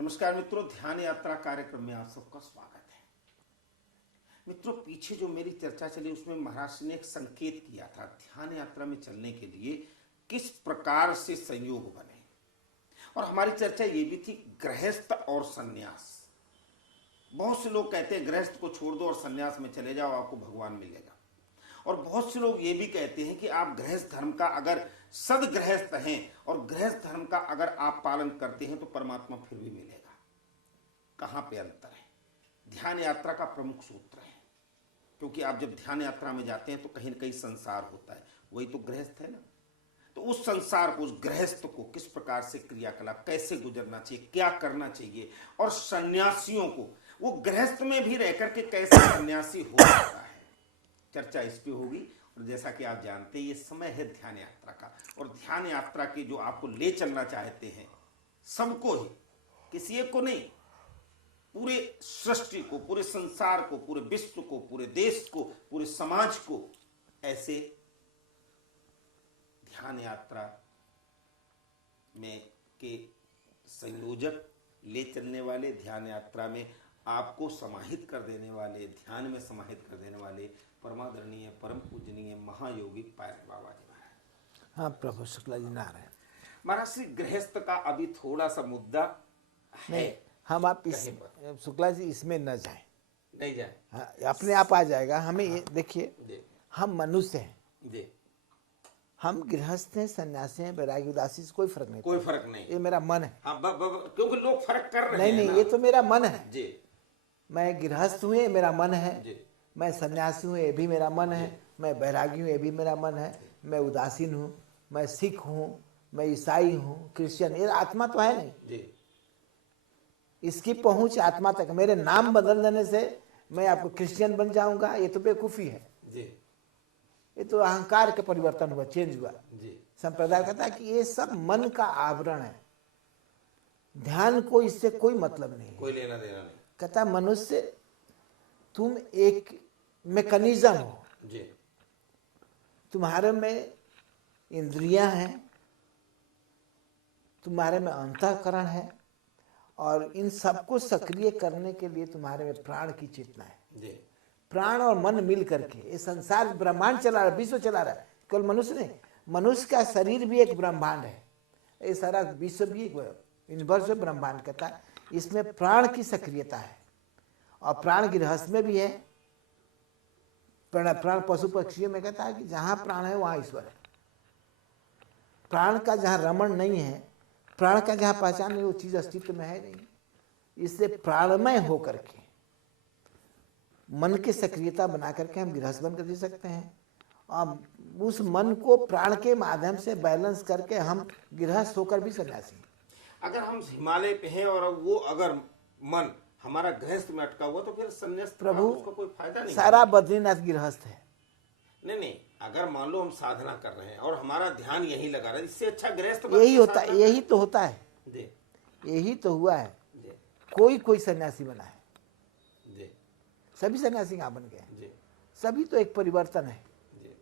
नमस्कार मित्रों, ध्यान यात्रा कार्यक्रम में आप सबका स्वागत है। मित्रों, पीछे जो मेरी चर्चा चली उसमें महाराज ने एक संकेत किया था ध्यान यात्रा में चलने के लिए किस प्रकार से संयोग बने, और हमारी चर्चा ये भी थी गृहस्थ और सन्यास। बहुत से लोग कहते हैं गृहस्थ को छोड़ दो और सन्यास में चले जाओ, आपको भगवान मिलेगा। और बहुत से लोग ये भी कहते हैं कि आप गृहस्थ धर्म का अगर सदगृहस्थ हैं और गृहस्थ धर्म का अगर आप पालन करते हैं तो परमात्मा फिर भी मिलेगा। कहां पे अंतर है? ध्यान यात्रा का प्रमुख सूत्र है, क्योंकि आप जब ध्यान यात्रा में जाते हैं तो कहीं न कहीं संसार होता है, वही तो गृहस्थ है ना। तो उस संसार को, उस गृहस्थ को किस प्रकार से क्रियाकलाप कैसे गुजरना चाहिए, क्या करना चाहिए, और सन्यासियों को वो गृहस्थ में भी रह करके कैसे सन्यासी हो सकता है, चर्चा इस पे होगी। और जैसा कि आप जानते हैं ये समय है ध्यान यात्रा का, और ध्यान यात्रा के जो आपको ले चलना चाहते हैं सबको ही, किसी एक को नहीं, पूरे सृष्टि को, पूरे संसार को, पूरे विश्व को, पूरे देश को, पूरे समाज को ऐसे ध्यान यात्रा में के संयोजक, ले चलने वाले, ध्यान यात्रा में आपको समाहित कर देने वाले, ध्यान में समाहित कर देने वाले परमादरणीय परम पूजनीय महायोगी पायल बाबा जी महाराज। हाँ प्रभु शुक्ला जी नारायण। महाराज श्री गृहस्थ का अभी थोड़ा सा मुद्दा है। हम आप इस शुक्ला जी इसमें न जाएं, नहीं जाए, हाँ, अपने आप आ जाएगा। हमें ये देखिए, हम मनुष्य हैं, हम गृहस्थ हैं, सन्यासी हैं, वैरागी उदासी से कोई फर्क नहीं, कोई फर्क नहीं। ये मेरा मन है। हाँ, क्योंकि लोग फर्क कर रहे नहीं हैं नहीं, ये तो मेरा मन है जी। मैं गृहस्थ हूँ, ये मेरा मन है। मैं सन्यासी हूँ, ये भी मेरा मन है। मैं बैरागी हूँ, ये भी मेरा मन है। मैं उदासीन हूँ, मैं सिख हूँ, मैं ईसाई हूँ, क्रिश्चियन, ये आत्मा तो है नहीं जी। इसकी पहुंच आत्मा तक। मेरे नाम बदल देने से मैं आपको क्रिश्चियन बन जाऊंगा, ये तो बेवकूफी है जी। ये तो अहंकार का परिवर्तन हुआ, चेंज हुआ जी। संप्रदाय कहता है कि ये सब मन का आवरण है, ध्यान को इससे कोई मतलब नहीं, कोई लेना देना नहीं। कहता मनुष्य तुम एक मैकेनिज्म हो जी। तुम्हारे में इंद्रियां हैं, तुम्हारे में अंतःकरण है, और इन सबको सक्रिय करने के लिए तुम्हारे में प्राण की चेतना है जी। प्राण और मन मिल करके ये संसार ब्रह्मांड चला रहा है, विश्व चला रहा है। केवल मनुष्य नहीं, मनुष्य का शरीर भी एक ब्रह्मांड है, ये सारा विश्व भी एक यूनिवर्स ब्रह्मांड कहता है। इसमें प्राण की सक्रियता है, और प्राण गृहस्थ में भी है, प्राण पशु पक्षियों में कहता है कि जहां प्राण है वहां ईश्वर है। प्राण का जहां रमण नहीं है, प्राण का जहां पहचान नहीं, वो चीज अस्तित्व में है नहीं। इससे प्राणमय होकर के मन की सक्रियता बना करके हम गृहस्थ बनकर जी सकते हैं, और उस मन को प्राण के माध्यम से बैलेंस करके हम गृहस्थ होकर भी सन्यासी हैं। अगर हम हिमालय पे हैं और वो अगर मन हमारा गृहस्थ में अटका हुआ तो फिर सन्यास प्रभु उसका कोई फायदा नहीं। सारा बद्रीनाथ गृहस्थ है। नहीं, अगर मान लो हम साधना कर रहे हैं और हमारा ध्यान यही लगा रहा है, इससे अच्छा गृहस्थ यही होता है, यही तो होता है जी। यही तो हुआ है जी। कोई सन्यासी बना है जी। सभी सन्यासी कहाँ बन गए जी। सभी तो एक परिवर्तन है। जी।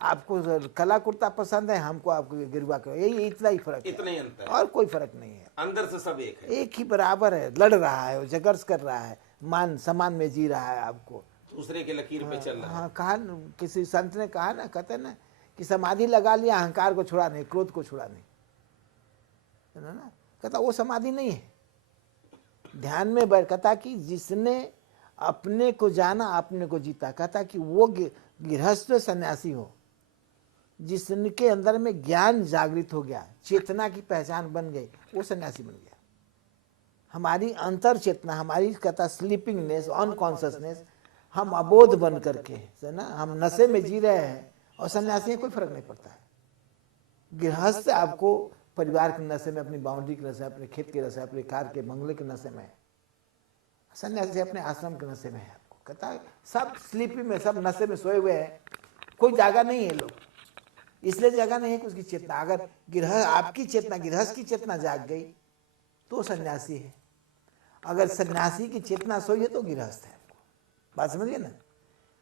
आपको कला कुर्ता पसंद है, हमको आपको गिरवा कर, यही इतना ही फर्क है, इतना ही अंतर है, और कोई फर्क नहीं है। अंदर से सब एक है, एक ही बराबर है, लड़ रहा है, संघर्ष कर रहा है, मान सम्मान में जी रहा है। आपको दूसरे के लकीर पे चल रहा है। हाँ, कहा किसी संत ने कहा ना, कहते ना कि समाधि लगा लिया, अहंकार को छुड़ा नहीं, क्रोध को छुड़ा नहीं, है ना। कहता वो समाधि नहीं है, ध्यान में बैठ। कहता कि जिसने अपने को जाना, अपने को जीता, कहता कि वो गृहस्थ सन्यासी हो जिसके अंदर में ज्ञान जागृत हो गया, चेतना की पहचान बन गई, वो सन्यासी बन गया। हमारी अंतर चेतना, हमारी कहता स्लीपिंगनेस, अनकॉन्शियसनेस, हम अबोध बन करके, है ना, हम नशे में जी रहे हैं, और सन्यासी कोई फर्क नहीं पड़ता है। गृहस्थ आपको परिवार के नशे में, अपनी बाउंड्री के नशे, अपने खेत के नशे, अपने कार के बंगले के नशे में है। सन्यासी अपने आश्रम के नशे में है। आपको कहता है सब स्लीपिंग में, सब नशे में सोए हुए हैं, कोई जागा नहीं है। लोग इसलिए जगह नहीं है कि उसकी चेतना, अगर आपकी चेतना, गृहस्थ की चेतना जाग गई तो सन्यासी है। अगर सन्यासी की चेतना सोई है तो गृहस्थ है। बात समझिए ना।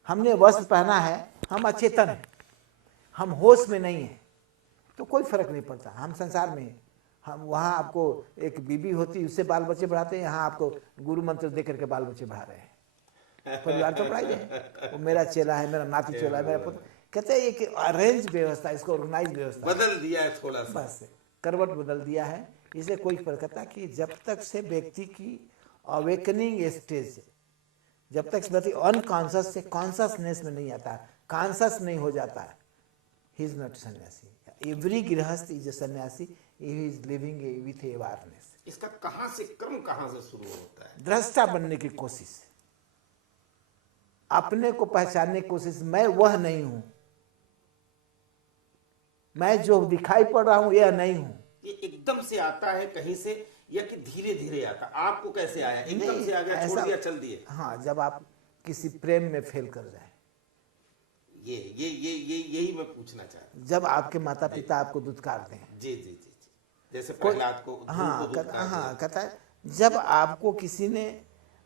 हमने वस्त्र पहना है, हम अचेतन हैं, हम होश में नहीं है, तो कोई फर्क नहीं पड़ता। हम संसार में हैं, हम वहाँ आपको एक बीबी होती उससे बाल बच्चे बढ़ाते हैं, यहाँ आपको गुरु मंत्र दे करके बाल बच्चे बढ़ा रहे हैं। परिवार तो बढ़ाई है, वो मेरा चेला है, मेरा नाती चेला है, मेरा पुत्र। कहते हैं ये अरेंज व्यवस्था, इसको ऑर्गेनाइज व्यवस्था बदल दिया है थोड़ा सा, बस करवट बदल दिया है। इसे कोई फर्क करता कि जब तक से व्यक्ति की अवेकनिंग स्टेज, जब तक व्यक्ति अनकॉन्शियस से कॉन्शियसनेस में नहीं आता, कॉन्शियस नहीं हो जाता, ही इज नॉट सन्यासी। एवरी गृहस्थ इज ए सन्यासी, he is living with awareness. इसका क्रम कहां से शुरू होता है? दृष्टा बनने की कोशिश, अपने को पहचानने की कोशिश, मैं वह नहीं हूं, मैं जो दिखाई पड़ रहा हूं यह नहीं हूं। ये एकदम से आता है कहीं से या कि धीरे धीरे आता? आपको कैसे आया? एकदम से आ गया, छोड़ दिया, चल दिए? हाँ, जब आप किसी प्रेम में फेल कर जाए, यही मैं पूछना चाहता हूं। जब आपके माता पिता आपको दुत्कार दें, जी जी जी जी, जैसे प्रहलाद को हाँ कहता है, जब आपको किसी ने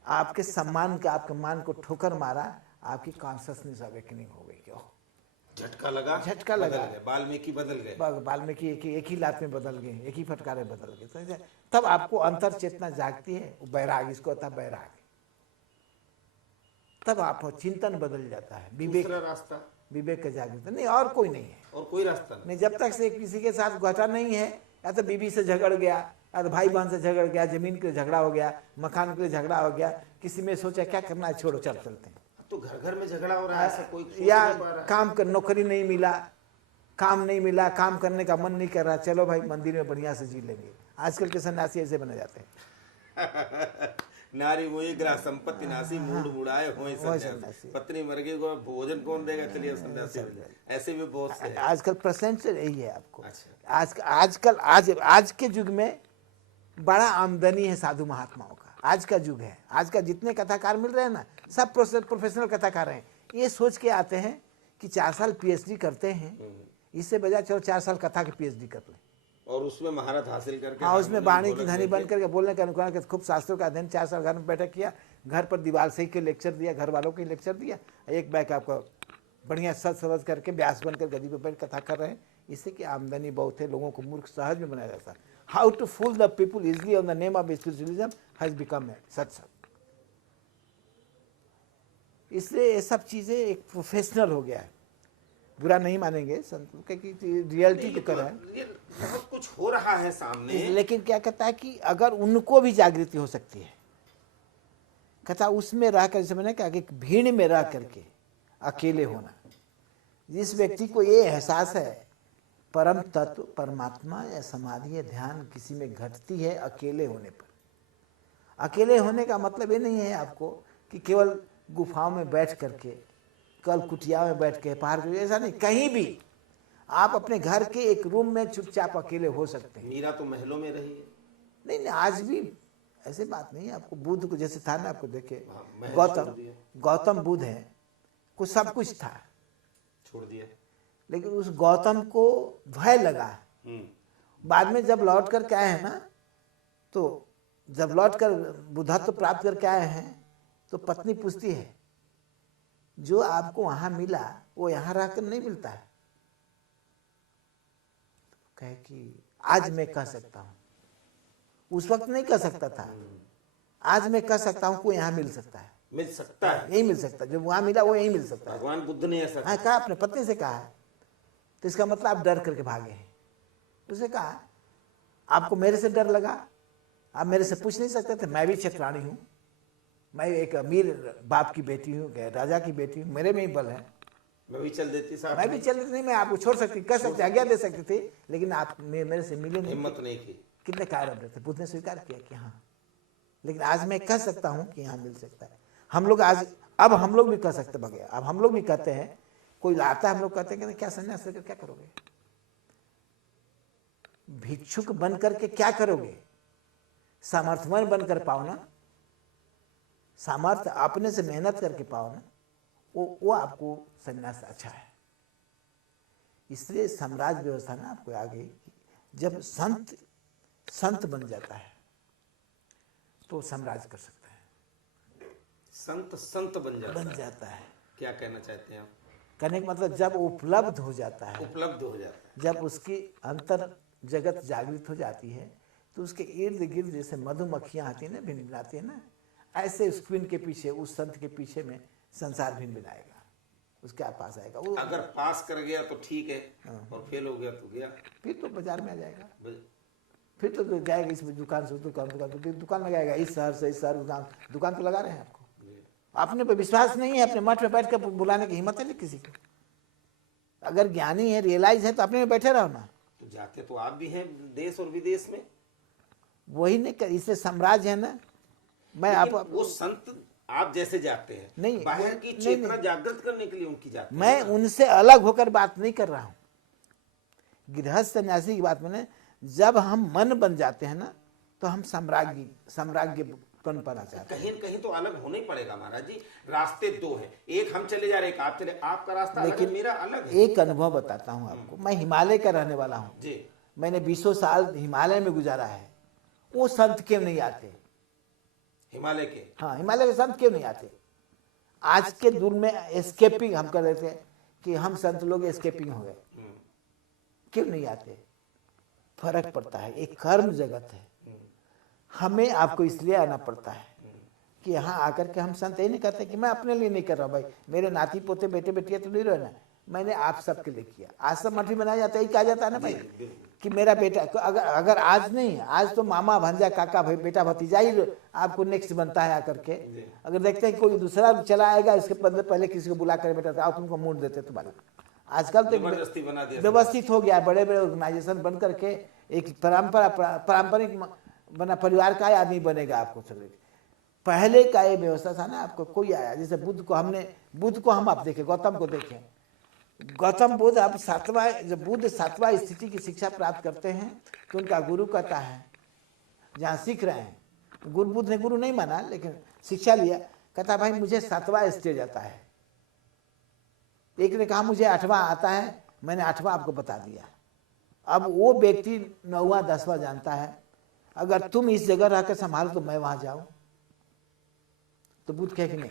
आपके सम्मान का, आपके मान को ठोकर मारा, आपकी कॉन्शियसनेस अवेकनिंग हो गई। क्यों? झटका लगा, वाल्मीकि बदल गए, वाल्मीकि एक ही लात में बदल गए, एक ही फटकारे बदल गए। तब आपको अंतर चेतना जागती है, बैराग, इसको होता है बैराग। तब आप चिंतन बदल जाता है, विवेक, रास्ता, विवेक का जागृत नहीं, और कोई नहीं है, और कोई रास्ता नहीं। जब तक से किसी के साथ घटा नहीं है, या तो बीवी से झगड़ गया, या तो भाई बहन से झगड़ गया, जमीन के लिए झगड़ा हो गया, मकान के लिए झगड़ा हो गया, किसी में सोचा क्या करना है, छोड़ो चलते हैं। तो घर घर में झगड़ा हो रहा है, ऐसा कोई या काम कर, नौकरी नहीं मिला, काम नहीं मिला, काम करने का मन नहीं कर रहा, चलो भाई मंदिर में बढ़िया से जी लेंगे। आजकल के सन्यासी ऐसे बने जाते हैं। नारी मोही ग्रह संपत्ति नासी, मूड मुड़ाए होए सन्यासी, पत्नी मर गई को भोजन कौन देगा, चलिए सन्यासी। ऐसे भी बहुत से आजकल प्रेजेंट यही है आपको। अच्छा। आज के युग में बड़ा आमदनी है साधु महात्माओं का, आज का युग है। आज का जितने कथाकार मिल रहे हैं ना, सब प्रोफेशनल कथाकार हैं। ये सोच के आते हैं कि 4 साल पीएचडी करते हैं, इससे बजाय चलो 4 साल कथा की पीएचडी कर लें और उसमें महारत हासिल करके, हाँ, उसमें वाणी की धनी बन करके, बोलने का अनुकरण करके, खूब शास्त्रों का अध्ययन 4 साल घर में बैठक किया, घर पर दीवार से ही के लेक्चर दिया, घर वालों के लेक्चर दिया, एक बैग आपको बढ़िया सज समझ करके व्यास बनकर गदी पर बैठ कथा कर रहे हैं। इससे कि आमदनी बहुत है, लोगों को मूर्ख सहज में बनाया जाता है। How to fool the people easily on the name of spiritualism has become satsang. इसलिए ये सब चीजें एक प्रोफेशनल हो गया है। बुरा नहीं मानेंगे संतों के कि रियलिटी तो कर रहा है, बहुत कुछ हो रहा है सामने। लेकिन क्या कहता है कि अगर उनको भी जागृति हो सकती है, कहता उसमें रह कर, समझना क्या कि भीड़ में रह करके अकेले होना। जिस व्यक्ति को ये एहसास है परम तत्व परमात्मा या समाधि या ध्यान किसी में घटती है अकेले होने पर। अकेले होने का मतलब ये नहीं है आपको कि केवल गुफाओं में बैठ करके, कल कुटिया में बैठ के, पहाड़ पे, ऐसा नहीं। कहीं भी आप अपने घर के एक रूम में चुपचाप अकेले हो सकते हैं। मीरा तो महलों में रही है। नहीं, आज भी ऐसे बात नहीं है। आपको बुद्ध को जैसे था ना, आपको देखे गौतम बुद्ध है, कुछ सब कुछ था, छोड़ दिया, लेकिन उस गौतम को भय लगा। बाद में जब लौट करके आए हैं ना, तो जब लौट कर बुद्धत्व प्राप्त करके आए हैं, तो पत्नी पूछती है जो आपको वहां मिला वो यहां रहकर नहीं मिलता है। कहे कि आज मैं कह सकता हूं, उस वक्त नहीं कह सकता था, आज मैं कह सकता हूं को यहां मिल सकता है, मिल सकता है, यही मिल सकता है, जो वहां मिला वो यही मिल सकता है। भगवान बुद्ध ने ऐसा कहा, अपने पत्नी से कहा है, तो इसका मतलब आप डर करके भागे हैं। उसने कहा आपको मेरे से डर लगा, आप मेरे से पूछ नहीं सकते थे, मैं भी क्षेत्राणी हूं, मैं एक अमीर बाप की बेटी हूँ, राजा की बेटी हूँ, मेरे में ही बल है, मैं भी चल देती साहब, मैं भी चल देती, नहीं मैं आपको छोड़ सकती, कह सकते, आज्ञा दे सकती थी, लेकिन आप मेरे से मिले नहीं, हिम्मत नहीं की। कितने कारण रहते, बुद्ध ने स्वीकार किया कि हाँ, लेकिन आज मैं कह सकता हूँ कि यहाँ मिल सकता है। हम लोग आज, अब हम लोग भी कह सकते बगैर, अब हम लोग भी कहते हैं, कोई लाता है, हम लोग कहते हैं क्या संन्यास लेकर क्या करोगे, भिक्षुक बन करके क्या करोगे, सामर्थ्यवान बनकर पाओ ना, सामर्थ्य अपने से मेहनत करके पाओ ना, वो आपको संन्यास अच्छा है। इसलिए साम्राज्य व्यवस्था ना आपको आ गई, जब संत बन जाता है तो साम्राज्य कर सकता है। संत बन जाता है। क्या कहना चाहते हैं आप? कहने का मतलब जब उपलब्ध हो जाता है, उपलब्ध हो जाता है, जब उसकी अंतर जगत जागृत हो जाती है तो उसके इर्द गिर्द जैसे मधुमक्खियां आती है ना, भिनभिनाती है ना, ऐसे उस क्वीन के पीछे, उस संत के पीछे में संसार भिनभिनाएगा, उसके पास आएगा वो। अगर पास कर गया तो ठीक है, और फेल हो गया तो गया, फिर तो बाजार में आ जाएगा, फिर तो जाएगा इस दुकान से दुकान, तो फिर दुकान लगाएगा, इस शहर से इस शहर, दुकान तो लगा रहे हैं आपको। अपने पे विश्वास नहीं है, अपने मठ में बैठ कर बुलाने की हिम्मत है नहीं किसी को। अगर ज्ञानी है, रियलाइज है, तो अपने में बैठे रहो ना। तो जाते तो आप भी हैं देश और विदेश में, वही नहीं कर, इससे साम्राज्य है ना। मैं आप वो संत आप जैसे जाते हैं, नहीं, बाहर की चेतना जागृत करने के लिए उनकी जाते हैं। मैं उनसे अलग होकर बात नहीं कर रहा हूँ। गृहस्थ सन्यासी की बात मैंने, जब हम मन बन जाते हैं ना तो हम साम्राज्यपन पाना चाहते हैं। कहीं कहीं तो अलग होना ही पड़ेगा महाराज जी। रास्ते दो हैं, एक हम चले जा रहे, एक आप चले, आपका रास्ता अलग है, मेरा अलग है। एक अनुभव बताता हूँ आपको। मैं हिमालय का रहने वाला हूँ जी, मैंने 20 साल हिमालय में गुजारा है। वो संत क्यों नहीं आते हिमालय के? हाँ, हिमालय के संत क्यों नहीं आते? आज के दूर में एस्केपिंग हम कर रहे थे कि हम संत लोग एस्केपिंग हो गए, क्यों नहीं आते? फर्क पड़ता है, एक कर्म जगत है। हमें आपको इसलिए आना पड़ता है कि यहाँ आकर के हम संत ये नहीं करते कि मैं अपने लिए नहीं कर रहा हूँ, भाई मेरे नाती पोते बेटे बेटियां तो नहीं रहना, मैंने आप सबके लिए किया। आश्रम मठ भी बनाया जाता है, कहा जाता है ना भाई कि मेरा बेटा, अगर आज नहीं, आज तो मामा भांजा काका भाई बेटा भतीजा ही आपको नेक्स्ट बनता है आकर के। अगर देखते हैं कोई दूसरा चला आएगा, इसके पहले किसी को बुला कर बेटा आओ तुमको मूड देते तुम्हारा। आजकल तो व्यवस्थित हो गया, बड़े बड़े ऑर्गेनाइजेशन बन करके एक पारंपरिक बना, परिवार का आदमी बनेगा आपको चले। पहले का ये व्यवस्था था ना, आपको कोई आया, जैसे बुद्ध को हम आप देखें, गौतम को देखें। गौतम बुद्ध अब जब बुद्ध 7वां स्थिति की शिक्षा प्राप्त करते हैं तो उनका गुरु कहता है, जहाँ सीख रहे हैं, बुद्ध ने गुरु नहीं माना लेकिन शिक्षा लिया, कहता भाई मुझे 7वां स्टेज आता है। एक ने कहा मुझे 8वां आता है, मैंने 8वां आपको बता दिया। अब वो व्यक्ति 9वां 10वां जानता है, अगर तुम इस जगह रहकर संभालो तो मैं वहां जाऊं। तो बुद्ध कहे कि नहीं,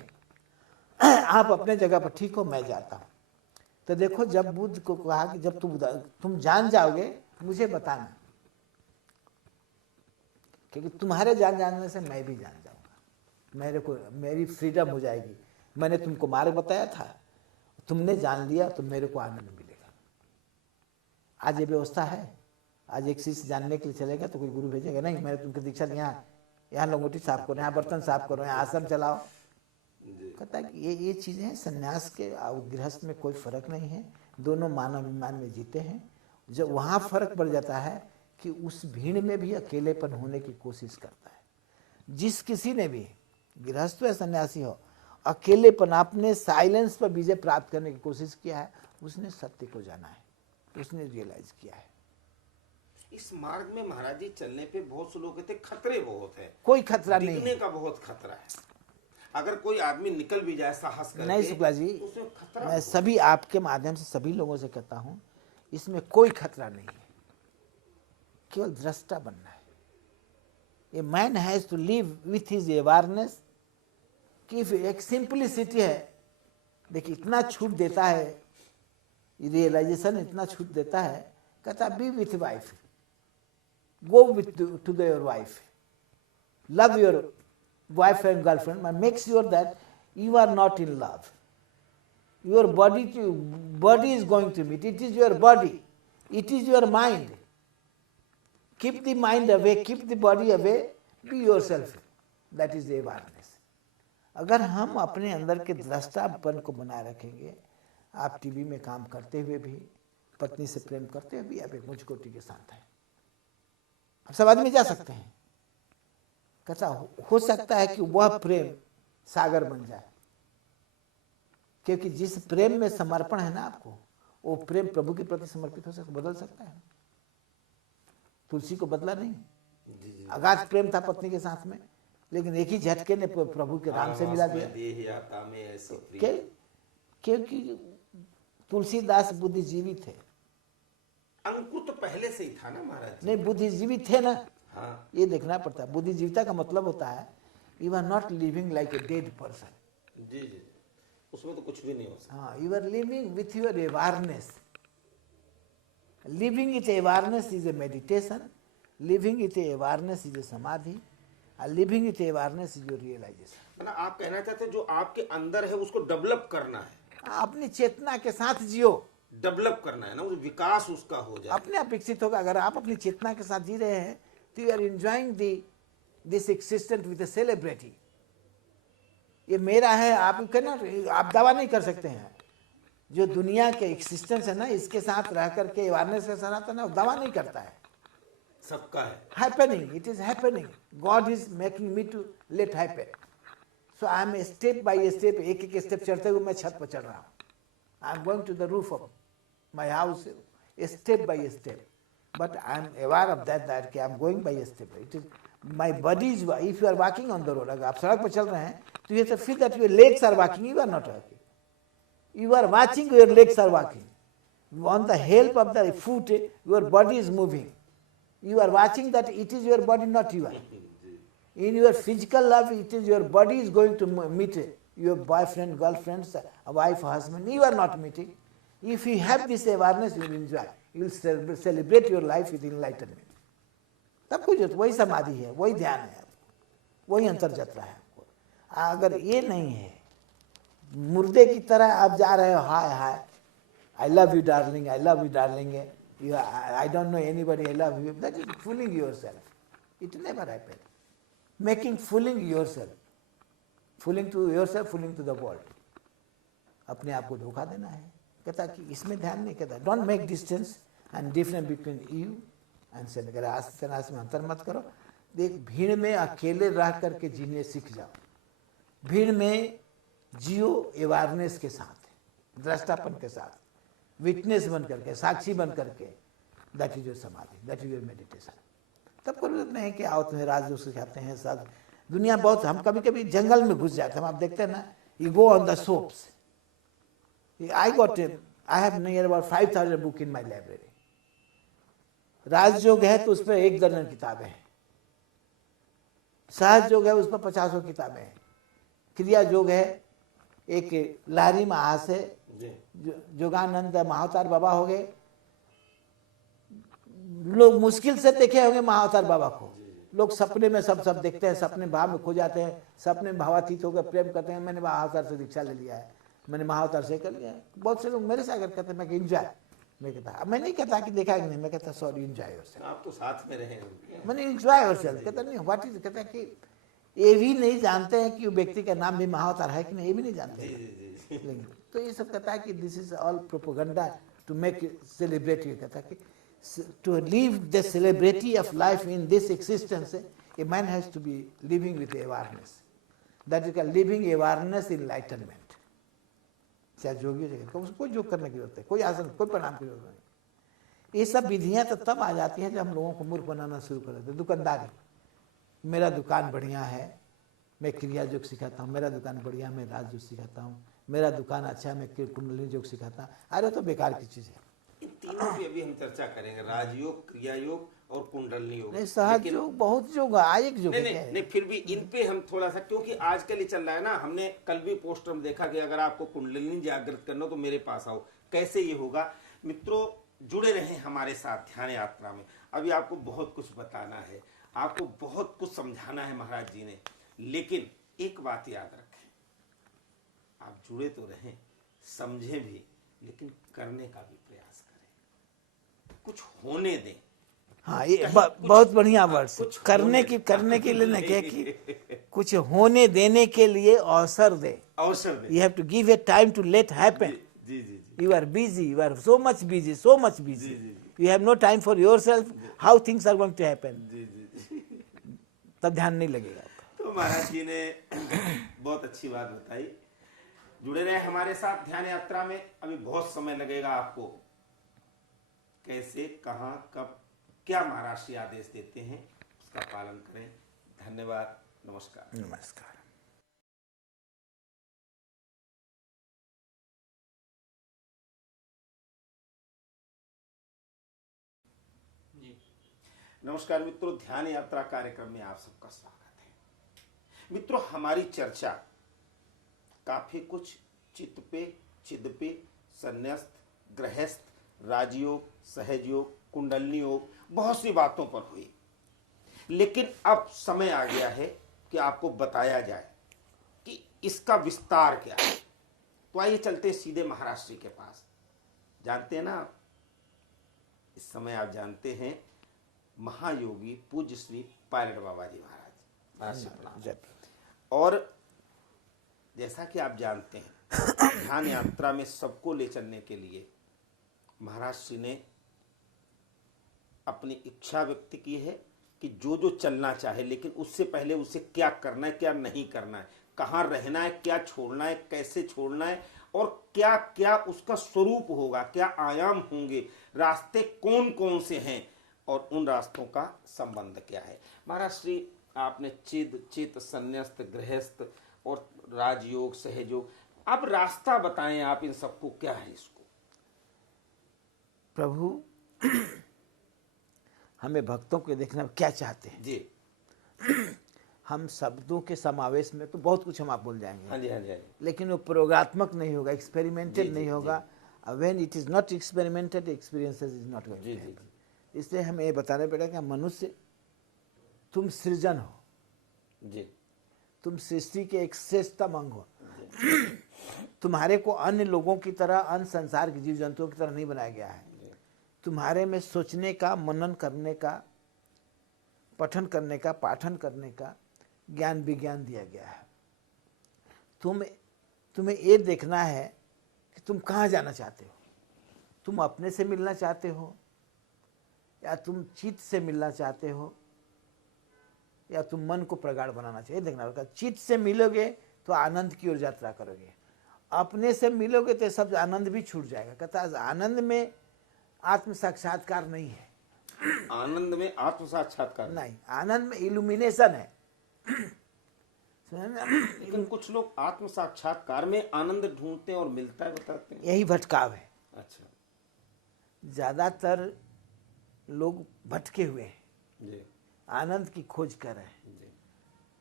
आप अपने जगह पर ठीक हो, मैं जाता हूं। तो देखो, जब बुद्ध को कहा कि जब तुम जान जाओगे मुझे बताना, क्योंकि तुम्हारे जानने से मैं भी जान जाऊंगा, मेरी फ्रीडम हो जाएगी। मैंने तुमको मार्ग बताया था, तुमने जान लिया तो मेरे को आनंद मिलेगा। आज ये व्यवस्था है। आज एक शिष्य जानने के लिए चलेगा तो कोई गुरु भेजेगा नहीं, मैंने तुमको दीक्षा यहाँ लंगोटी साफ करो, यहाँ बर्तन साफ करो, यहाँ आश्रम चलाओ। कहता है कि ये चीजें हैं। संन्यास के और गृहस्थ में कोई फर्क नहीं है, दोनों मानवाभिमान में जीते हैं। जब वहां फर्क पड़ जाता है कि उस भीड़ में भी अकेलेपन होने की कोशिश करता है। जिस किसी ने भी, गृहस्थ या सन्यासी हो, अकेलेपन, आपने साइलेंस पर विजय प्राप्त करने की कोशिश किया है, उसने सत्य को जाना है, उसने रियलाइज किया है। इस मार्ग में महाराज जी चलने पे बहुत से लोग कहते खतरे बहुत है। कोई खतरा नहीं है, दिखने का बहुत खतरा है। अगर कोई आदमी निकल भी जाए साहस करके, नहीं शुक्ला जी, तो खतरा मैं सभी आपके माध्यम से सभी लोगों से कहता हूं, इसमें कोई खतरा नहीं है, केवल दृष्टा बनना है। A man has to live with his awareness. कि एक सिंपलिसिटी है, देखिए इतना छूट देता है रियलाइजेशन, इतना छूट देता है। कहता B with wife, go to your wife, love your wife and girlfriend, but make sure that you are not in love. Your body is going to meet. It is your body, it is your mind. Keep the mind away, keep the body away, be yourself. That is the awareness. अगर हम अपने अंदर के दृष्टापन को बनाए रखेंगे, आप TV में काम करते हुए भी, पत्नी से प्रेम करते हुए भी, आप एक मुझकोटी के साथ हैं, आप सब आदमी जा सकते हैं। कहता हो सकता है कि वह प्रेम सागर बन जाए, क्योंकि जिस प्रेम में समर्पण है ना आपको, वो प्रेम प्रभु के प्रति समर्पित हो सकता, बदल सकता है। तुलसी को बदला नहीं, अगाध प्रेम था पत्नी के साथ में, लेकिन एक ही झटके ने प्रभु के राम से मिला दिया। क्योंकि तुलसीदास बुद्धिजीवी थे। अंकुर तो पहले से ही था ना महाराज। नहीं, बुद्धिजीवी थे ना। हाँ, ये देखना पड़ता है। बुद्धिजीविता का मतलब होता है you are not living like a dead person. जी जी, उसमें तो कुछ भी नहीं हो सकता। हाँ, you are living with your awareness. Living it awareness is a meditation. Living it awareness is a samadhi. And living it awareness is your realization. मतलब आप कहना चाहते हैं जो आपके अंदर है उसको डेवलप करना है, अपनी चेतना के साथ जियो, डेवलप करना है ना, वो विकास उसका हो जाए। अपने आप विकसित होगा। अगर आप अपनी चेतना के साथ जी रहे हैं तो you are enjoying this existent with a celebrity. ये मेरा है, आप कहना, आप दावा नहीं कर सकते हैं। जो दुनिया के एक्सिस्टेंस है ना, इसके साथ रह करके अवेयरनेस के साथ आता है ना, वो दावा नहीं करता है। सबका है, happening, it is happening, God is making me to let happen. So I am step by step, एक एक स्टेप चढ़ते हुए मैं छत पर चढ़ रहा हूँ। I am going to the roof of my house step by step, but I am aware of that कि I am going by step. It is my body is, if you are walking on the road, अगर आप सड़क पर चल रहे हैं तो you feel that your legs are walking, you are not walking, you are watching, your legs are walking. On the help of the foot, your body is moving. You are watching that it is your body, not you are. In your physical life, it is your body is going to meet your boyfriend, girlfriend, wife, husband. You are not meeting. If you have this awareness, you will enjoy. You will celebrate your life with enlightenment. तब कुछ वही समाधि है, वही ध्यान है, वही अंतर्जत्रा है आपको। अगर ये नहीं है, मुर्दे की तरह आप जा रहे हो, hi hi, I love you darling, I love you darling, I don't know anybody, I love you, that is fooling yourself. It never happen. Making fooling yourself, fooling to yourself, fooling to the world. अपने आप को धोखा देना है। कहता कि इसमें ध्यान नहीं, कहता don't make distance and difference between you and Sen. अगर आज से में अंतर मत करो। देख, भीड़ में अकेले रह करके जीने सीख जाओ। भीड़ में जियो अवेयरनेस के साथ, दृष्टापन के साथ, विटनेस बन करके, साक्षी बन करके। दैट इज योर समाधि, दैट इज योर मेडिटेशन। तब कोई जरूरत नहीं कि आओ तुम्हें राजयोग सिखाते हैं सब। दुनिया बहुत, हम कभी कभी जंगल में घुस जाते हैं। आप देखते हैं ना, you go on the soaps. I have near about 5000 book in my library. Rajyoga है तो उस पर 1 दर्जन किताबें हैं। सहज योग है, उस पर 50 किताबें हैं। क्रिया योग है, एक लाहरी महास है, जोगानंद महाअवतार बाबा हो गए। लोग मुश्किल से देखे होंगे महाअवतार बाबा को। लोग सपने में सब देखते हैं, सपने भाव में खो जाते हैं, सपने में भावातीत होकर प्रेम करते हैं। मैंने महाअवतार से दीक्षा ले लिया है, मैंने महाअवतार से कर लिया है। बहुत से लोग मेरे से अगर कहते हैं, मैं एंजॉय, मैं कहता, मैं नहीं कहता कि देखा कि नहीं, मैं कहता सॉरी, एंजॉय योरसेल्फ। आप तो साथ में रहे, मैंने एंजॉय योरसेल्फ। कहता नहीं, व्हाट इज, कहता कि ये भी नहीं जानते हैं कि वो व्यक्ति का नाम भी महाअवतार है कि नहीं, ये भी नहीं जानते हैं। तो ये सब कहता है कि this is all propaganda to make celebrity. कहता है कि to live the celebrity of life in this existence, a man has to be living with awareness. That is living awareness enlightenment. चाहे जोगी हो, उसको कोई योग करने की जरूरत है, कोई आसन, कोई प्रणाम की जरूरत नहीं। ये सब विधियां तो तब आ जाती हैं जब हम लोगों को मूर्ख बनाना शुरू कर देते हैं। दुकानदारी, मेरा दुकान बढ़िया है, मैं क्रिया योग सिखाता हूँ। मेरा दुकान बढ़िया, मैं राजयोग सिखाता हूँ। मेरा दुकान अच्छा है, मैं कुंडलिनी योग सिखाता हूँ। अरे तो बेकार की चीज़ है। इन तीनों की अभी हम चर्चा करेंगे, राजयोग, क्रिया योग और कुंडलिनी योग। नहीं, सहज योग, बहुत योग, आयक योग। नहीं, फिर भी इन पे हम थोड़ा सा, क्योंकि आजकल ही चल रहा है ना। हमने कल भी पोस्टर में देखा कि अगर आपको कुंडलिनी जागृत करना हो तो मेरे पास आओ। कैसे ये होगा? मित्रों, जुड़े रहें हमारे साथ ध्यान यात्रा में। अभी आपको बहुत कुछ बताना है, आपको बहुत कुछ समझाना है महाराज जी ने। लेकिन एक बात याद रखें, आप जुड़े तो रहें, समझे भी, लेकिन करने का भी प्रयास करें, कुछ होने दें। हाँ, ये बहुत बढ़िया वर्ड। करने के लिए नहीं क्या कि कुछ होने देने के लिए अवसर दे। You have to give a time to let happen. You are busy, you are so much busy, so much busy. You have no time for yourself. How things are going to happen? तब ध्यान नहीं लगेगा। तो महाराज जी ने बहुत अच्छी बात बताई। जुड़े रहे हमारे साथ ध्यान यात्रा में। अभी बहुत समय लगेगा आपको। कैसे, कहां, कब, क्या महाराज जी आदेश देते हैं, उसका पालन करें। धन्यवाद, नमस्कार। नमस्कार। नमस्कार मित्रों, ध्यान यात्रा कार्यक्रम में आप सबका स्वागत है। मित्रों, हमारी चर्चा काफी कुछ चित्त पे, चिद पे, संन्यास्त, गृहस्थ, राजयोग, सहयोग, कुंडलनी योग, बहुत सी बातों पर हुई। लेकिन अब समय आ गया है कि आपको बताया जाए कि इसका विस्तार क्या है। तो आइए चलते हैं सीधे महाराष्ट्र के पास। जानते हैं ना आप, इस समय आप जानते हैं महायोगी पूज्य श्री पायलट बाबा जी महाराज प्रणाम। और जैसा कि आप जानते हैं ध्यान यात्रा में सबको ले चलने के लिए महाराज श्री ने अपनी इच्छा व्यक्त की है कि जो जो चलना चाहे, लेकिन उससे पहले उसे क्या करना है, क्या नहीं करना है, कहाँ रहना है, क्या छोड़ना है, कैसे छोड़ना है, और क्या क्या उसका स्वरूप होगा, क्या आयाम होंगे, रास्ते कौन कौन से हैं और उन रास्तों का संबंध क्या है। महाराज श्री आपने चिद, चित, संन्यास्त, गृहस्थ और राजयोग, सहयोग, अब रास्ता बताएं आप इन सबको, क्या है इसको। प्रभु हमें भक्तों को देखना क्या चाहते हैं जी। हम शब्दों के समावेश में तो बहुत कुछ हम आप बोल जाएंगे, हाँ जी, हाँ जी, हाँ जी। लेकिन वो प्रयोगात्मक नहीं होगा, एक्सपेरिमेंटेड जी, नहीं जी, होगा। When it is not experimented, experiences is not going जी, टू जी, हैपन। इसलिए हमें ये बताना पड़ेगा, मनुष्य तुम सृजन हो, जी, तुम सृष्टि के एक श्रेष्ठतम अंग हो। तुम्हारे को अन्य लोगों की तरह, अन्य संसार के जीव जंतुओं की तरह नहीं बनाया गया है। तुम्हारे में सोचने का, मनन करने का, पठन करने का, पाठन करने का ज्ञान विज्ञान दिया गया है। तुम्हें ये देखना है कि तुम कहाँ जाना चाहते हो। तुम अपने से मिलना चाहते हो, या तुम चित्त से मिलना चाहते हो, या तुम मन को प्रगाढ़ बनाना चाहिए, देखना होगा। चित्त से मिलोगे तो आनंद की ओर यात्रा करोगे, अपने से मिलोगे तो सब आनंद भी छूट जाएगा। कहता है आनंद में आत्म साक्षात्कार नहीं है। आनंद में आत्म साक्षात्कार नहीं, आनंद में इल्यूमिनेशन है। लेकिन कुछ लोग आत्म साक्षात्कार में आनंद ढूंढते हैं और मिलता है, बताते हैं। यही भटकाव है। अच्छा। ज्यादातर लोग भटके हुए हैं, जी, आनंद की खोज कर रहे हैं। जी,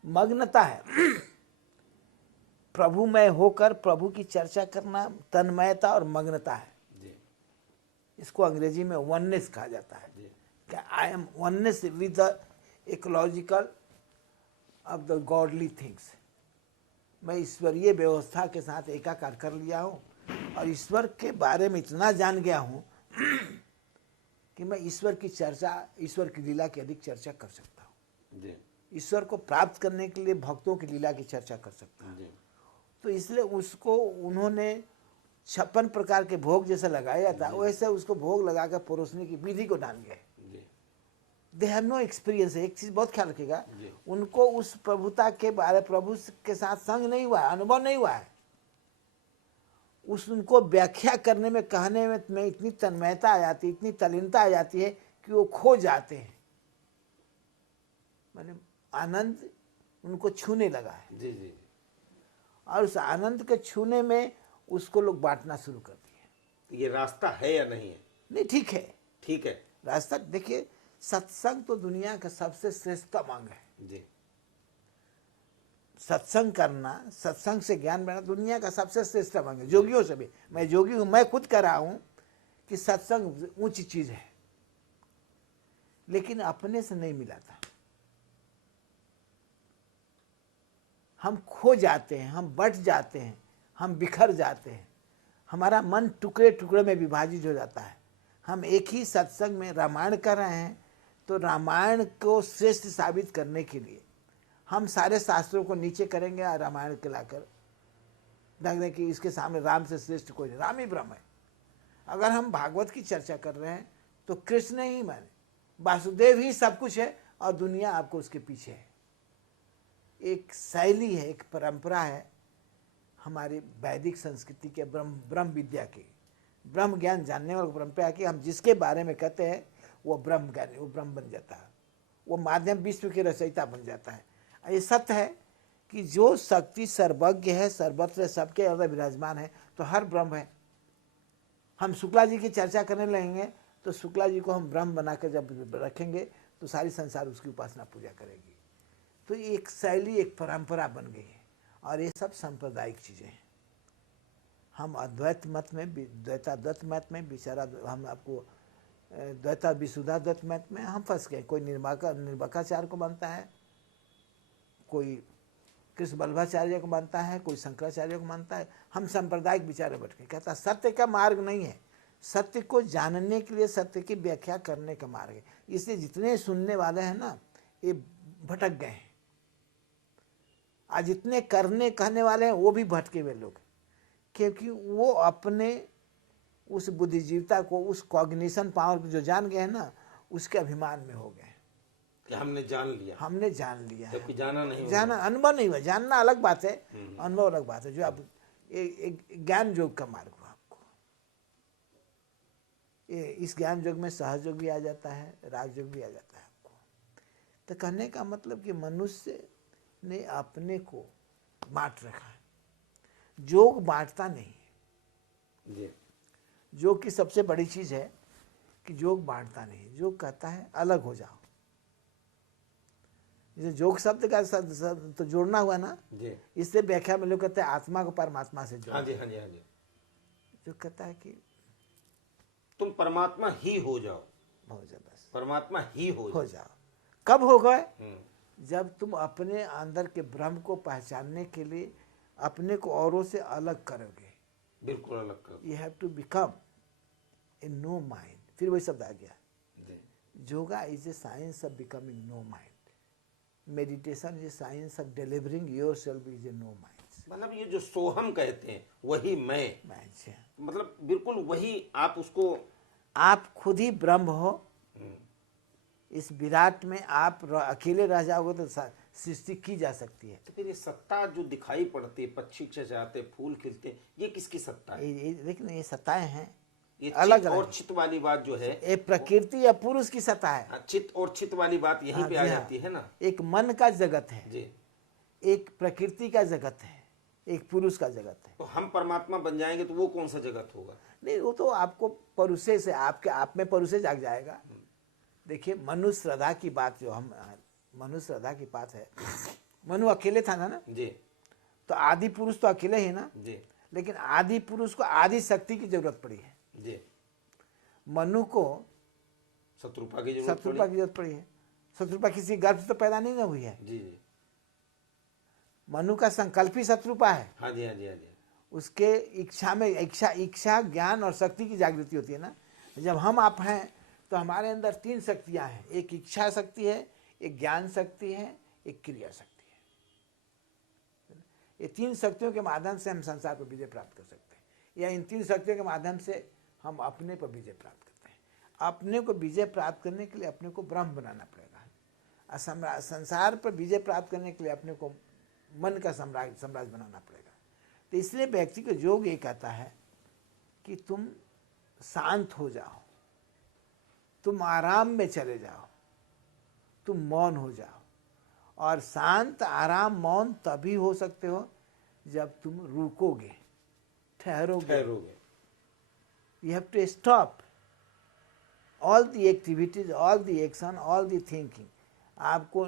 मग्नता है प्रभु में होकर प्रभु की चर्चा करना, तन्मयता और मग्नता है। जी, इसको अंग्रेजी में वननेस कहा जाता है। जी, I am oneness with the ecological of the godly things. मैं ईश्वरीय व्यवस्था के साथ एकाकार कर लिया हूँ और ईश्वर के बारे में इतना जान गया हूँ कि मैं ईश्वर की चर्चा, ईश्वर की लीला की अधिक चर्चा कर सकता हूँ। जी, ईश्वर को प्राप्त करने के लिए भक्तों की लीला की चर्चा कर सकता हूँ। जी, तो इसलिए उसको उन्होंने 56 प्रकार के भोग जैसे लगाया था, वैसे उसको भोग लगाकर परोसने की विधि को जान गए। They have no experience. एक चीज बहुत ख्याल रखिएगा, उनको उस प्रभुता के बारे, प्रभु के साथ संग नहीं हुआ है, अनुभव नहीं हुआ है। उनको व्याख्या करने में, कहने में इतनी तन्मयता आ जाती, इतनी तल्लीनता आ जाती है कि वो खो जाते हैं। माने आनंद उनको छूने लगा है। जी, जी। और उस आनंद के छूने में उसको लोग बांटना शुरू कर दिए। ये रास्ता है या नहीं है? नहीं, ठीक है, ठीक है। रास्ता देखिए, सत्संग तो दुनिया का सबसे श्रेष्ठतम अंग है। जी, सत्संग करना, सत्संग से ज्ञान बढ़ाना दुनिया का सबसे श्रेष्ठतम अंग है। जोगियों से भी, मैं जोगी हूं, मैं खुद कर रहा हूं कि सत्संग ऊंची चीज है, लेकिन अपने से नहीं मिलाता। हम खो जाते हैं, हम बट जाते हैं, हम बिखर जाते हैं, हमारा मन टुकड़े टुकड़े में विभाजित हो जाता है। हम एक ही सत्संग में रामायण कर रहे हैं, तो रामायण को श्रेष्ठ साबित करने के लिए हम सारे शास्त्रों को नीचे करेंगे और रामायण के लाकर ढंग दें कि इसके सामने राम से श्रेष्ठ कोई नहीं, राम ही ब्रह्म है। अगर हम भागवत की चर्चा कर रहे हैं तो कृष्ण ही माने, वासुदेव ही सब कुछ है और दुनिया आपको उसके पीछे है। एक शैली है, एक परंपरा है हमारी वैदिक संस्कृति के, ब्रह्म विद्या की, ब्रह्म ज्ञान जानने वाली परंपरा की। हम जिसके बारे में कहते हैं वो ब्रह्म ज्ञानी, वो ब्रह्म बन जाता है, वो माध्यम विश्व के रचयिता बन जाता है। ये सत्य है कि जो शक्ति सर्वज्ञ है, सर्वत्र सबके अंदर विराजमान है, तो हर ब्रह्म है। हम शुक्ला जी की चर्चा करने लगेंगे तो शुक्ला जी को हम ब्रह्म बनाकर जब रखेंगे तो सारी संसार उसकी उपासना पूजा करेगी। तो ये एक शैली, एक परंपरा बन गई है और ये सब सांप्रदायिक चीजें हैं। हम अद्वैत मत में द्वैताद्वैत मत में बेचारा हम आपको द्वैता विशुद्धा द्वैत मत में हम फंस गए। कोई निर्वाकाचार्य को मानता है, कोई कृष्ण वल्लभाचार्य को मानता है, कोई शंकराचार्य को मानता है। हम सांप्रदायिक विचार में बैठ गए। कहता सत्य का मार्ग नहीं है, सत्य को जानने के लिए सत्य की व्याख्या करने का मार्ग है। इसलिए जितने सुनने वाले हैं ना ये भटक गए हैं। आज जितने करने कहने वाले हैं वो भी भटके हुए लोग, क्योंकि वो अपने उस बुद्धिजीविता को, उस कॉग्निशन पावर को जो जान गए हैं ना, उसके अभिमान में हो गए कि हमने जान लिया, हमने जान लिया है। जबकि जाना नहीं हुआ। जाना अनुभव नहीं हुआ, जानना अलग बात है, अनुभव अलग बात है। जो अब एक ज्ञान योग का मार्ग हुआ आपको, इस ज्ञान योग में सहज योग भी आ जाता है, राज योग भी आ जाता है आपको। तो कहने का मतलब कि मनुष्य ने अपने को बांट रखा है। योग बांटता नहीं है। जी। योग की सबसे बड़ी चीज है कि योग बांटता नहीं। योग कहता है अलग हो जाओ। जैसे योग शब्द का तो जोड़ना हुआ ना जी। इससे व्याख्या में लोग कहते हैं आत्मा को परमात्मा से जोड़ो। हाँ जी, हाँ जी, हाँ जी। जो कहता है कि तुम परमात्मा ही हो जाओ, हो जा, बस परमात्मा ही हो जाओ। कब हो गए? हम्म। जब तुम अपने अंदर के ब्रह्म को पहचानने के लिए अपने को औरों से अलग करोगे। बिल्कुल अलग करो। You have to become a no mind. फिर वही शब्द आ गया, जी। Yoga is a science of becoming no mind. Meditation is a science of delivering yourself is a no mind. मतलब ये जो सोहम कहते हैं वही मैं, मतलब बिल्कुल वही आप उसको, आप खुद ही ब्रह्म हो। इस विराट में आप अकेले रह जाओगे तो सृष्टि की जा सकती है। तो फिर ये सत्ता जो दिखाई पड़ती है, पक्षी चहचहाते, फूल खिलते, ये किसकी सत्ता है? लेकिन ये सत्ताएं हैं, ये अलग चित और चित वाली बात जो है, ये प्रकृति या पुरुष की सत्ता है। चित और चित वाली बात यहीं पे आ जाती है ना। एक मन का जगत है जी, एक प्रकृति का जगत है, एक पुरुष का जगत है। तो हम परमात्मा बन जाएंगे तो वो कौन सा जगत होगा? नहीं, वो तो आपको परुषे से, आपके आप में परुषे जाग जाएगा। देखिए मनुष्य श्रद्धा की बात, जो हम मनुष्य श्रद्धा की बात है, मनु अकेले था ना जी, तो आदि पुरुष तो अकेले ही ना जी, लेकिन आदि पुरुष को आदि शक्ति की जरूरत पड़ी है। जी। मनु को शत्रुपा की जरूरत पड़ी है। शत्रुपा किसी गर्भ से तो पैदा नहीं ना हुई है। जी, जी। मनु का संकल्प ही शत्रुपा है। हाँ जी, हाँ जी, हाँ जी। उसके इच्छा में इच्छा ज्ञान और शक्ति की जागृति होती है ना। जब हम आप हैं तो हमारे अंदर तीन शक्तियां हैं, एक इच्छा शक्ति है, एक ज्ञान शक्ति है, एक क्रिया शक्ति है। ये तीन शक्तियों के माध्यम से हम संसार पर विजय प्राप्त कर सकते हैं, या इन तीन शक्तियों के माध्यम से हम अपने पर विजय प्राप्त करते हैं। अपने को विजय प्राप्त करने के लिए अपने को ब्रह्म बनाना पड़ेगा। संसार पर विजय प्राप्त करने के लिए अपने को मन का साम्राज्य बनाना पड़ेगा। तो इसलिए व्यक्ति को योग ये कहता है कि तुम शांत हो जाओ, तुम आराम में चले जाओ, तुम मौन हो जाओ। और शांत, आराम, मौन तभी हो सकते हो जब तुम रुकोगे, ठहरोगे। You have to stop all the activities, all the action, all the thinking. आपको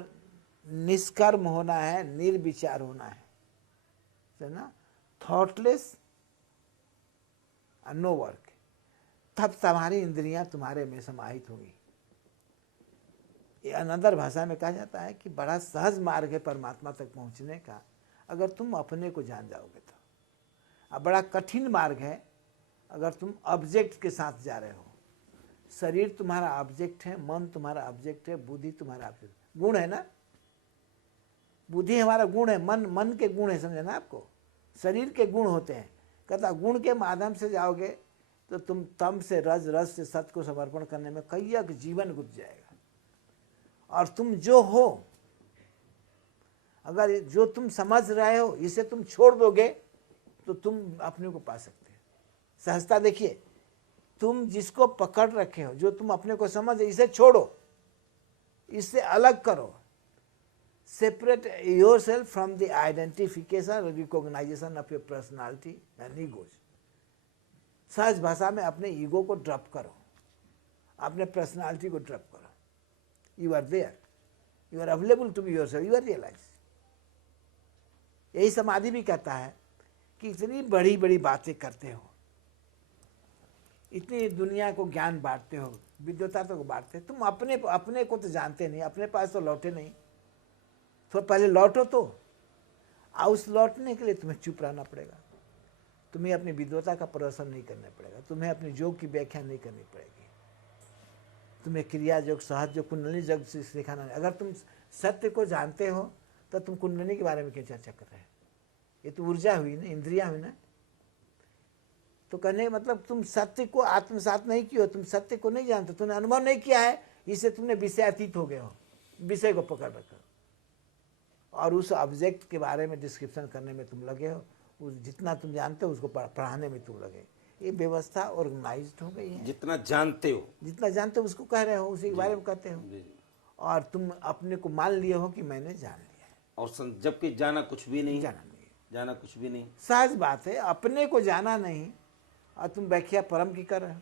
निष्कर्म होना है, निर्विचार होना है ना, थॉटलेस नो वर्क। तब तुम्हारी इंद्रियां तुम्हारे में समाहित होंगी। ये अनदर भाषा में कहा जाता है कि बड़ा सहज मार्ग है परमात्मा तक पहुंचने का, अगर तुम अपने को जान जाओगे तो। अब बड़ा कठिन मार्ग है अगर तुम ऑब्जेक्ट के साथ जा रहे हो। शरीर तुम्हारा ऑब्जेक्ट है, मन तुम्हारा ऑब्जेक्ट है, बुद्धि तुम्हारा ऑब्जेक्ट, गुण है ना। बुद्धि हमारा गुण है, मन के गुण है, समझे ना आपको। शरीर के गुण होते हैं। कहता गुण के माध्यम से जाओगे तो तुम तम से रज, रज से सत्य को समर्पण करने में कईयक जीवन गुजर जाएगा। और तुम जो हो, अगर जो तुम समझ रहे हो इसे तुम छोड़ दोगे तो तुम अपने को पा सकते हो। सहजता देखिए, तुम जिसको पकड़ रखे हो, जो तुम अपने को समझ, इसे छोड़ो, इससे अलग करो। Separate yourself from the identification, recognization of your personality and egos. सहज भाषा में अपने ईगो को ड्रॉप करो, अपने पर्सनालिटी को ड्रॉप करो। You are there, you are available to be yourself, you are realise. यही समाधि भी कहता है कि इतनी बड़ी बड़ी बातें करते हो, इतनी दुनिया को ज्ञान बांटते हो, विद्वता तो बांटते, तुम अपने अपने को तो जानते नहीं, अपने पास तो लौटे नहीं, तो पहले लौटो तो। और उस लौटने के लिए तुम्हें चुप रहना पड़ेगा, तुम्हें अपनी विद्वता का प्रदर्शन नहीं करना पड़ेगा, तुम्हें अपने योग की व्याख्या नहीं करनी पड़ेगी, तुम्हें क्रिया योग, सहज योग, कुंडली योग से सिखाना नहीं। अगर तुम सत्य को जानते हो तो तुम कुंडली के बारे में क्या चर्चा कर रहे हैं? ये तो ऊर्जा हुई ना, इंद्रिया हुई ना। तो कहने का मतलब तुम सत्य को आत्मसात नहीं किए हो, तुम सत्य को नहीं जानते, तुमने अनुभव नहीं किया है, इससे तुमने विषयातीत हो गए हो, विषय को पकड़ रखा और उस ऑब्जेक्ट के बारे में डिस्क्रिप्शन करने में तुम लगे हो, उस जितना तुम जानते हो उसको पढ़ाने में तुम लगे। ये व्यवस्था ऑर्गेनाइज्ड हो गई है। जितना जानते हो उसको कह रहे हो, उसी के बारे में कहते हो, और तुम अपने को मान लिए हो कि मैंने जान लिया है, और जबकि जाना कुछ भी नहीं, जाना कुछ भी नहीं। सहज बात है, अपने को जाना नहीं और तुम व्याख्या परम की कर रहे हो।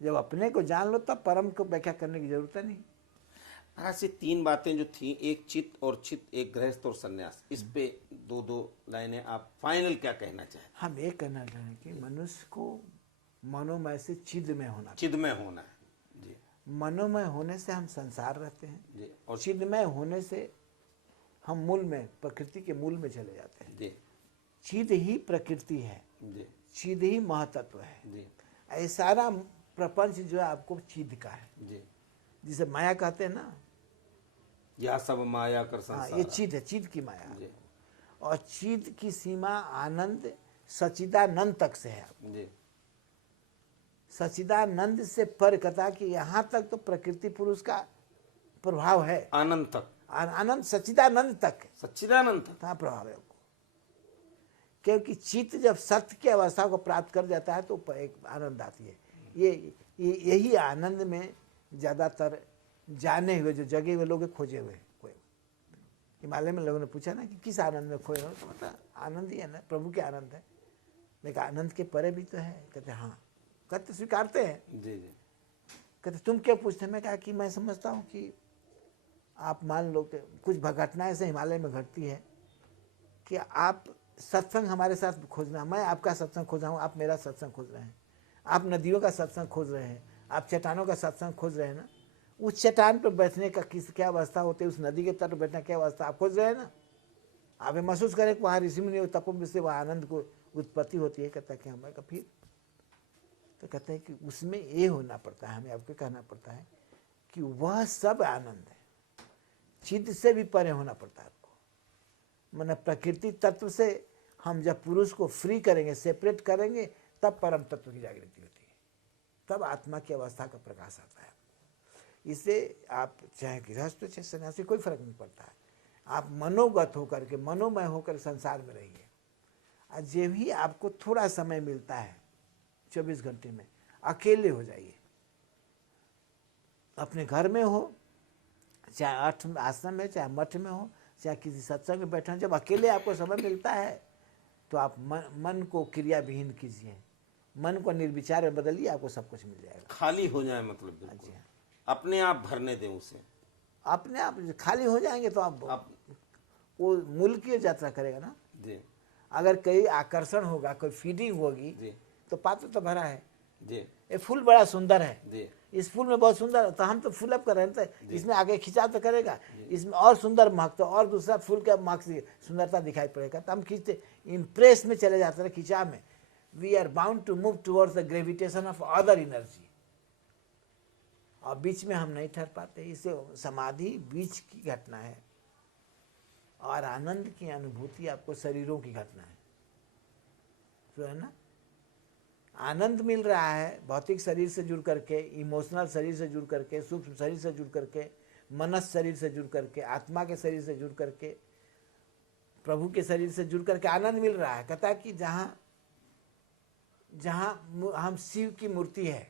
जब अपने को जान लो तब परम को व्याख्या करने की जरूरत नहीं। महाराज से 3 बातें जो थी, एक चित्त और चित्त, एक गृहस्थ और सन्यास, इस पे 2-2 लाइनें आप फाइनल क्या कहना चाहें? हम ये कहना चाहें कि मनुष्य को मनोमय से चिद में होना है जी। मनोमय होने से हम संसार रहते हैं जी, और चिदमय होने से हम मूल में, प्रकृति के मूल में चले जाते हैं जी। चिद ही प्रकृति है जी, चिद ही महतत्व है जी। ये सारा प्रपंच जो है आपको चिद का है जी। जिसे माया कहते हैं ना, यह सब माया कर हाँ, संसार। ये चिद है, चिद की माया। जी। और चिद की सीमा आनंद सच्चिदानंद तक से है। जी। सच्चिदानंद से पर कथा कि यहाँ तक तो प्रकृति पुरुष का प्रभाव है, आनंद तक, आनंद सच्चिदानंद तक, सच्चिदानंद तक कहाँ प्रभाव है उसको। क्योंकि चित्त जब सत्य की अवस्था को प्राप्त कर जाता है तो एक आनंद आती है। यही आनंद में ज्यादातर जाने हुए जो जगे हुए लोग खोजे हुए। कोई हिमालय में लोगों ने पूछा ना कि किस आनंद में खोए हो, तो मतलब आनंद ही है ना, प्रभु के आनंद है। मैं कहा आनंद के परे भी तो है। कहते हाँ, कहते स्वीकारते हैं। जी जी। कहते तुम क्या पूछते? मैं कहा कि मैं समझता हूँ कि आप मान लो कि कुछ घटनाएं ऐसे हिमालय में घटती है कि आप सत्संग हमारे साथ खोजना, मैं आपका सत्संग खोज रहा हूँ, आप मेरा सत्संग खोज रहे हैं, आप नदियों का सत्संग खोज रहे हैं, आप चट्टानों का सत्संग खोज रहे हैं ना, उस चट्टान पर बैठने का क्या अवस्था होती है, उस नदी के तट पर बैठने क्या अवस्था आप खोज रहे हैं ना। आप ये महसूस करें कि वहाँ ऋषि मुनि तपों से वहाँ आनंद को उत्पत्ति होती है। कहता है कि हमें का फिर तो कहते हैं कि उसमें ये होना पड़ता है, हमें आपको कहना पड़ता है कि वह सब आनंद है, चित्त से भी परे होना पड़ता है आपको। माने प्रकृति तत्व से हम जब पुरुष को फ्री करेंगे, सेपरेट करेंगे, तब परम तत्व की जागृति होती है, तब आत्मा की अवस्था का प्रकाश आता है। इससे आप चाहे गृहस्थ चाहे सन्यासी, कोई फर्क नहीं पड़ता है। आप मनोगत होकर के, मनोमय होकर संसार में रहिए। और जो भी आपको थोड़ा समय मिलता है 24 घंटे में, अकेले हो जाइए। अपने घर में हो, चाहे आश्रम में, चाहे मठ में हो, चाहे किसी सत्संग में बैठे, जब अकेले आपको समय मिलता है तो आप मन को क्रिया विहीन कीजिए, मन को निर्विचार में बदलिए, आपको सब कुछ मिल जाएगा। खाली हो जाए, मतलब बिल्कुल अपने आप भरने दें उसे। अपने आप खाली हो जाएंगे तो आप वो मूल की यात्रा करेगा ना जी। अगर कहीं आकर्षण होगा, कोई फीडिंग होगी जी, तो पात्र तो भरा है जी। ये फूल बड़ा सुंदर है जी। इस फूल में बहुत सुंदर, तो हम तो फुल अप कर रहे हैं, तो इसमें आगे खिंचाव तो करेगा, इसमें और सुंदर महक, तो और दूसरा फूल का महक से सुंदरता दिखाई पड़ेगा, तो हम खींचते, इम्प्रेस में चले जाते हैं, खिंचाव में। We are bound to move towards the gravitation of other energy, और बीच में हम नहीं ठहर पाते। इसे समाधि बीच की घटना है, और आनंद की अनुभूति आपको शरीरों की घटना है, तो है ना। आनंद मिल रहा है भौतिक शरीर से जुड़ करके, इमोशनल शरीर से जुड़ करके, सूक्ष्म शरीर से जुड़ करके, मनस शरीर से जुड़ करके, आत्मा के शरीर से जुड़ करके, प्रभु के शरीर से जुड़ करके आनंद मिल रहा है। कहता है कि जहाँ जहाँ हम शिव की मूर्ति है,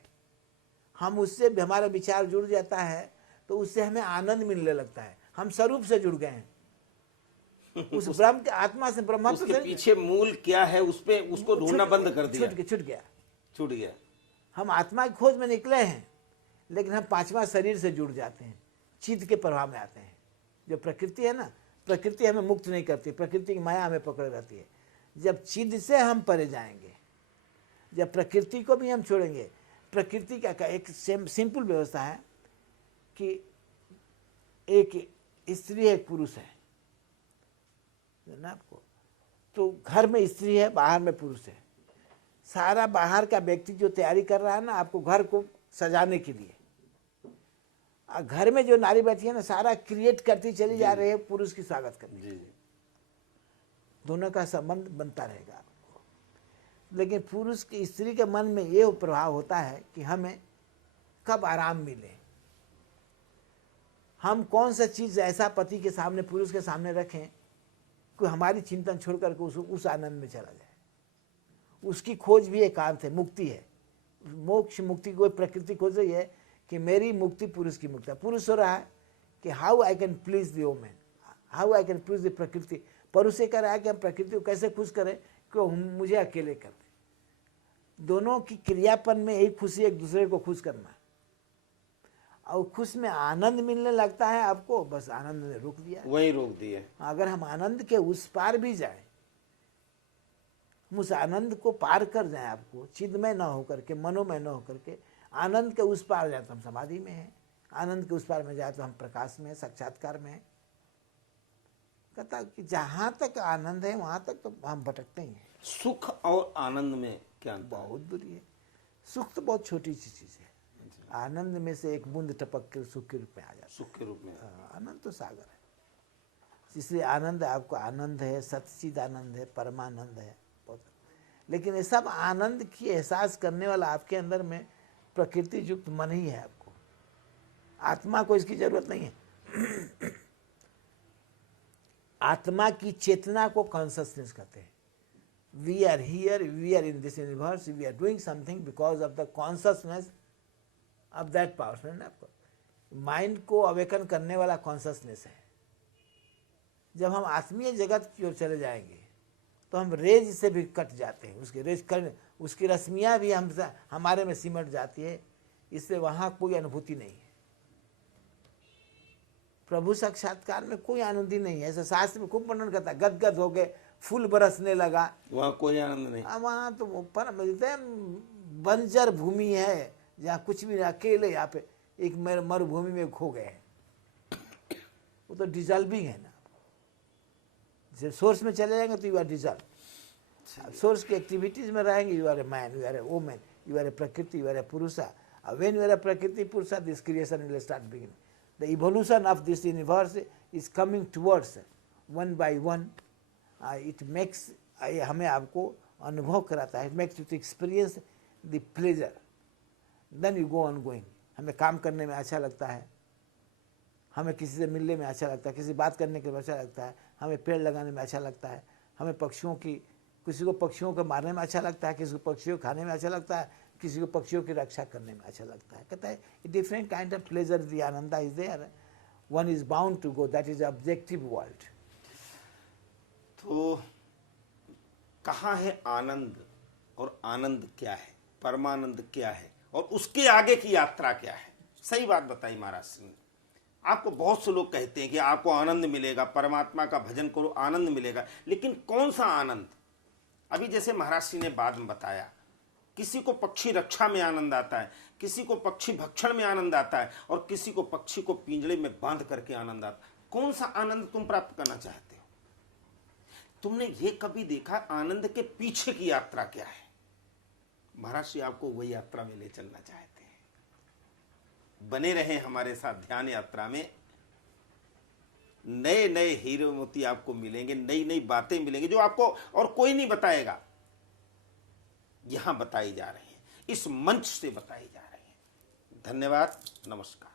हम उससे हमारा विचार जुड़ जाता है तो उससे हमें आनंद मिलने लगता है, हम स्वरूप से जुड़ गए हैं, उस ब्रह्म के आत्मा से, ब्रह्म उसके पीछे मूल क्या है, उस पे उसको ढूंढना बंद कर दिया, छूट गया। हम आत्मा की खोज में निकले हैं, लेकिन हम 5वां शरीर से जुड़ जाते हैं, चित्त के प्रभाव में आते हैं। जो प्रकृति है ना, प्रकृति हमें मुक्त नहीं करती, प्रकृति की माया हमें पकड़े रहती है। जब चिद से हम परे जाएंगे, जब प्रकृति को भी हम छोड़ेंगे, प्रकृति का एक सिंपल व्यवस्था है कि एक स्त्री है, एक पुरुष है ना आपको। तो घर में स्त्री है, बाहर में पुरुष है। सारा बाहर का व्यक्ति जो तैयारी कर रहा है ना आपको घर को सजाने के लिए, और घर में जो नारी बैठी है ना सारा क्रिएट करती चली जा रही है पुरुष की स्वागत करने के लिए। दोनों का संबंध बनता रहेगा आपको। लेकिन पुरुष की स्त्री के मन में ये प्रभाव होता है कि हमें कब आराम मिले, हम कौन सा चीज ऐसा पति के सामने, पुरुष के सामने रखें कि हमारी चिंतन छोड़ करके उस आनंद में चला जाए। उसकी खोज भी एकांत है, मुक्ति है, मोक्ष मुक्ति। कोई प्रकृति खोज रही है कि मेरी मुक्ति पुरुष की मुक्ति। पुरुष हो रहा है कि how I can please the women, how I can please the प्रकृति। पुरुष ये कह रहा है कि हम प्रकृति को कैसे खुश करें कि वो मुझे अकेले कर दे। दोनों की क्रियापन में एक खुशी, एक दूसरे को खुश करना। और खुश में आनंद मिलने लगता है आपको, बस आनंद ने रोक दिया, वही रोक दिया। अगर हम आनंद के उस पार भी जाए, उस आनंद को पार कर जाए, आपको चिन्मय न होकर के, मनोमय न होकर के आनंद के उस पार जाए तो हम समाधि में हैं, आनंद के उस पार में जाए तो हम प्रकाश में, साक्षात्कार में। कहता कि जहां तक आनंद है वहां तक तो हम भटकते ही हैं। सुख और आनंद में क्या अंतर? बहुत बुरी है। सुख तो बहुत छोटी सी चीज है, आनंद में से एक बूंद टपक कर सुख के रूप में आ जाता है। सुख के रूप में आनंद तो सागर है। इसलिए आनंद, आपको आनंद है, सच्चिद आनंद है, परमानंद है बहुत। लेकिन ये सब आनंद की एहसास करने वाला आपके अंदर में प्रकृति युक्त मन ही है। आपको आत्मा को इसकी जरूरत नहीं है। आत्मा की चेतना को कॉन्शसनेस कहते हैं। We are here, we are in this universe, we are doing something because of the consciousness of that power. आपको माइंड को अवेकन करने वाला कॉन्शसनेस है। जब हम आत्मीय जगत की ओर चले जाएंगे तो हम रेज से भी कट जाते हैं, उसके रेज कर, उसकी रश्मियाँ भी हमारे में सिमट जाती है। इससे वहाँ कोई अनुभूति नहीं है। प्रभु साक्षात्कार में कोई आनंद ही नहीं है। ऐसा शास्त्र में खूब वर्णन करता है, गदगद हो गए, फूल बरसने लगा, वहाँ कोई आनंद नहीं। वहाँ तो पर बंजर भूमि है जहाँ कुछ भी नहीं, अकेले यहाँ पे एक मरुभूमि में खो गए हैं। वो तो डिजॉल्विंग है ना। जब सोर्स में चले जाएंगे तो यू आर डिजॉल्व। सोर्स की एक्टिविटीज में रहेंगे, you are a man, you are a woman, you are a prakriti, you are ए पुरुषा। When you are a prakriti purusha, this creation will start beginning. The evolution of this universe is coming towards one by one. It makes, हमें आपको अनुभव कराता है, it makes you to experience the pleasure. Then you go on going. हमें काम करने में अच्छा लगता है, हमें किसी से मिलने में अच्छा लगता है, किसी बात करने के में अच्छा लगता है, हमें पेड़ लगाने में अच्छा लगता है, हमें पक्षियों की, किसी को पक्षियों को मारने में अच्छा लगता है, किसी को पक्षियों को खाने में अच्छा लगता है, किसी को पक्षियों की रक्षा करने में अच्छा लगता है। कहता है different kind of pleasure, the anand is there, one is bound to go, that is objective world. तो कहाँ है आनंद, और आनंद क्या है, परमानंद क्या है, और उसके आगे की यात्रा क्या है? सही बात बताई महाराज सिंह ने। आपको बहुत से लोग कहते हैं कि आपको आनंद मिलेगा, परमात्मा का भजन करो आनंद मिलेगा, लेकिन कौन सा आनंद? अभी जैसे महाराज सिंह ने बाद में बताया, किसी को पक्षी रक्षा में आनंद आता है, किसी को पक्षी भक्षण में आनंद आता है, और किसी को पक्षी को पिंजड़े में बांध करके आनंद आता है। कौन सा आनंद तुम प्राप्त करना चाहते हो? तुमने ये कभी देखा आनंद के पीछे की यात्रा क्या है? महाराज जी आपको वही यात्रा में ले चलना चाहते हैं। बने रहें हमारे साथ ध्यान यात्रा में। नए नए हीरे मोती आपको मिलेंगे, नई नई बातें मिलेंगी जो आपको और कोई नहीं बताएगा, यहां बताई जा रही है, इस मंच से बताई जा रही है। धन्यवाद, नमस्कार।